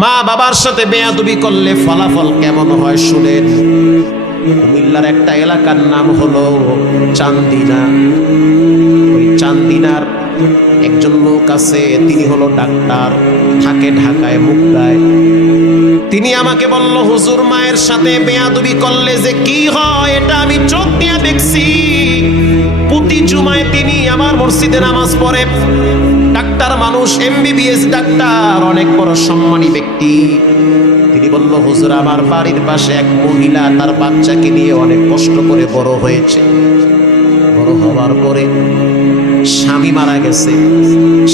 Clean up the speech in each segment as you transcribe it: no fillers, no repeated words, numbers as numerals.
মা বাবার সাথে বেয়াদবি করলে ফলাফল কেমন হয় শুনেন। কুমিল্লার একটা এলাকার নাম হলো চান্দিনা। ওই চান্দিনার একজন লোক আছে, তিনি হলো ডাক্তার, থাকে ঢাকায় মুগদায়। তিনি আমাকে বলল, হুজুর মায়ের সাথে বেয়াদবি করলে যে কি হয় এটা আমি চোখ দিয়ে দেখছি। প্রতি জুমায় তিনি আমার মসজিদে নামাজ পড়ে। ডাক্তার মানুষ, MBBS ডাক্তার, অনেক বড় সম্মানী ব্যক্তি। তিনি বলল, হুজুর আমার বাড়ির পাশে এক মহিলা তার বাচ্চাকে নিয়ে অনেক কষ্ট করে বড় হয়েছে। বড় হওয়ার পরে স্বামী মারা গেছে।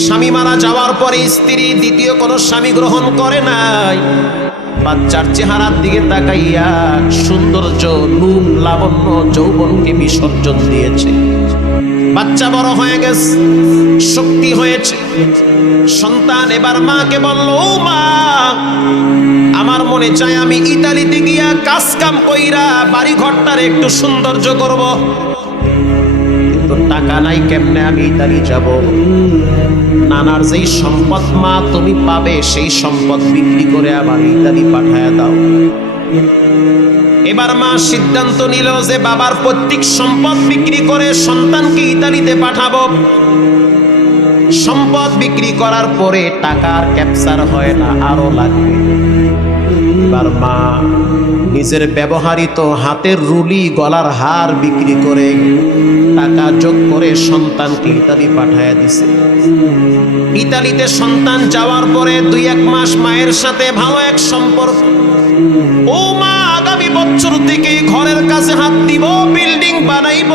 স্বামী মারা যাওয়ার পরে স্ত্রী দ্বিতীয় কোনো স্বামী গ্রহণ করে নাই। বাচ্চার চেহারার দিকে তাকাইয়া সৌন্দর্য, রূপ, লাবণ্য, যৌবনকে বিসর্জন দিয়েছে। বাচ্চা বড় হয়ে গেছে, শক্তি হয়েছে সন্তান। এবার মাকে বলল, ও মা, আমার মনে চায় আমি ইতালিতে গিয়া কাজ কাম কইরা বাড়ি ঘরটার একটু সৌন্দর্য করব, কিন্তু টাকা নাই, কেমনে আমি ইতালি যাব? নানার যেই সম্পদ মা তুমি পাবে সেই সম্পদ বিক্রি করে আমার ইতালি পাঠায়া দাও। এবার মা সিদ্ধান্ত নিল যে বাবার পৈতৃক সম্পদ বিক্রি করে সন্তানকে ইতালিতে পাঠাবো। সম্পদ বিক্রি করার পরে টাকার ক্যাপচার হয় না, আরো লাগবে। এবার মা নিজের ব্যবহৃত হাতের রুলি, গলার হার বিক্রি করে টাকা যোগ করে সন্তানকে ইতালি পাঠায়া দিছে। ইতালিতে সন্তান যাওয়ার পরে 2-1 মাস মায়ের সাথে ভালো এক সম্পর্ক। ও মা, আগামী বছর থেকে ঘরের কাছে হাত দিব, বিল্ডিং বানাইব।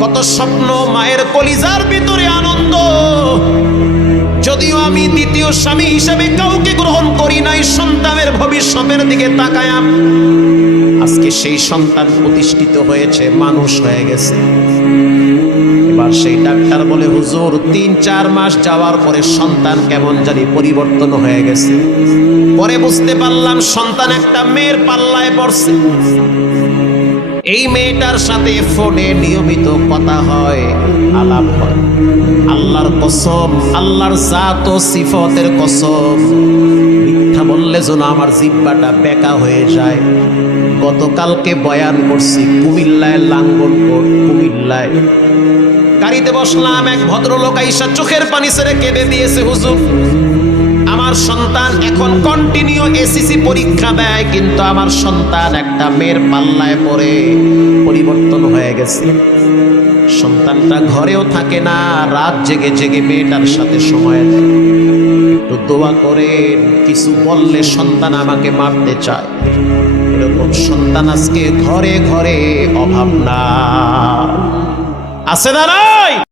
কত স্বপ্ন, মায়ের কলিজার ভিতরে আনন্দ। যদিও আমি দ্বিতীয় স্বামী হিসেবে কাউকে গ্রহণ করি নাই, সন্তানের ভবিষ্যতের দিকে তাকায়া আজকে সেই সন্তান প্রতিষ্ঠিত হয়েছে, মানুষ হয়ে গেছে। এবার সেই ডাক্তার বলে, হুজুর 3-4 মাস যাওয়ার পরে সন্তান কেমন জানি পরিবর্তন হয়ে গেছে। পরে বুঝতে পারলাম সন্তান একটা মেয়ের পাল্লায় পড়ছে। এই মেয়েটার সাথে ফোনে নিয়মিত কথা হয়, আলাপ হয়। আল্লাহর কসম, আল্লাহর জাত ও সিফতের কসম, মিথ্যা বললে যেন আমার জিহ্বাটা বেঁকা হয়ে যায়। গতকালকে বয়ান করছি কুমিল্লায়, লাঙ্গলকোট কুমিল্লায়। গাড়িতে বসলাম, এক ভদ্রলোক আইসা চোখের পানি ছেড়ে কেঁদে দিয়েছে, হুজুর আমার সন্তান এখন কন্টিনিউ SSC পরীক্ষা দেয়, কিন্তু আমার সন্তান একটা মেয়ের পাল্লায় পড়ে পরিবর্তন হয়ে গেছে। সন্তানটা ঘরেও থাকে না, রাত জেগে জেগে মেয়েটার সাথে সময় দেয়। একটু দোয়া করেন, কিছু বললে সন্তান আমাকে মারতে চায়। এরকম সন্তান আজকে ঘরে ঘরে অভাব না, আছে না নাই?